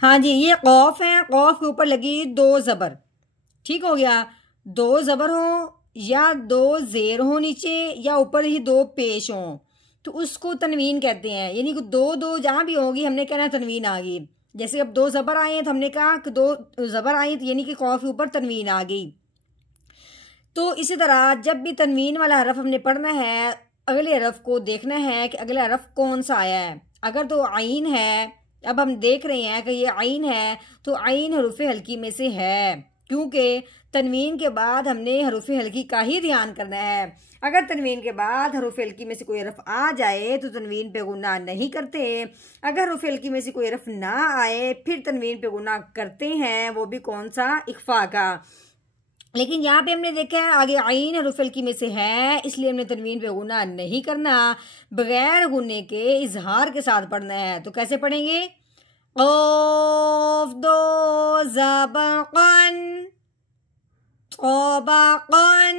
हाँ जी, ये कौफ है, कौफ के ऊपर लगी दो ज़बर, ठीक हो गया। दो ज़बर हो या दो ज़ेर हो नीचे या ऊपर ही दो पेश हो तो उसको तनवीन कहते हैं। यानी कि दो दो जहाँ भी होगी हमने कहना तनवीन आ गई। जैसे अब दो ज़बर आए हैं तो हमने कहा कि दो ज़बर आई तो यानी कि कौफ के ऊपर तनवीन आ गई। तो इसी तरह जब भी तनवीन वाला हरफ हमने पढ़ना है, अगले हरफ को देखना है कि अगला हरफ कौन सा आया है। अगर तो आइन है, अब हम देख रहे हैं कि ये आइन है तो आइन हरूफ हल्की में से है, क्योंकि तनवीन के बाद हमने हरूफ हल्की का ही ध्यान करना है। अगर तनवीन के बाद हरूफ हल्की में से कोई हरफ आ जाए तो तनवीन पे गुना नहीं करते। अगर हरूफ हल्की में से कोई हरफ ना आए फिर तनवीन पे गुना करते हैं, वो भी कौन सा, इख्फा का। लेकिन यहाँ पे हमने देखा है आगे आइन हरूफ हल्की में से है, इसलिए हमने तनवीन पे गुना नहीं करना, बगैर गुने के इजहार के साथ पढ़ना है। तो कैसे पढ़ेंगे? क़ाफ़ दो ज़बर क़न, क़बक़न,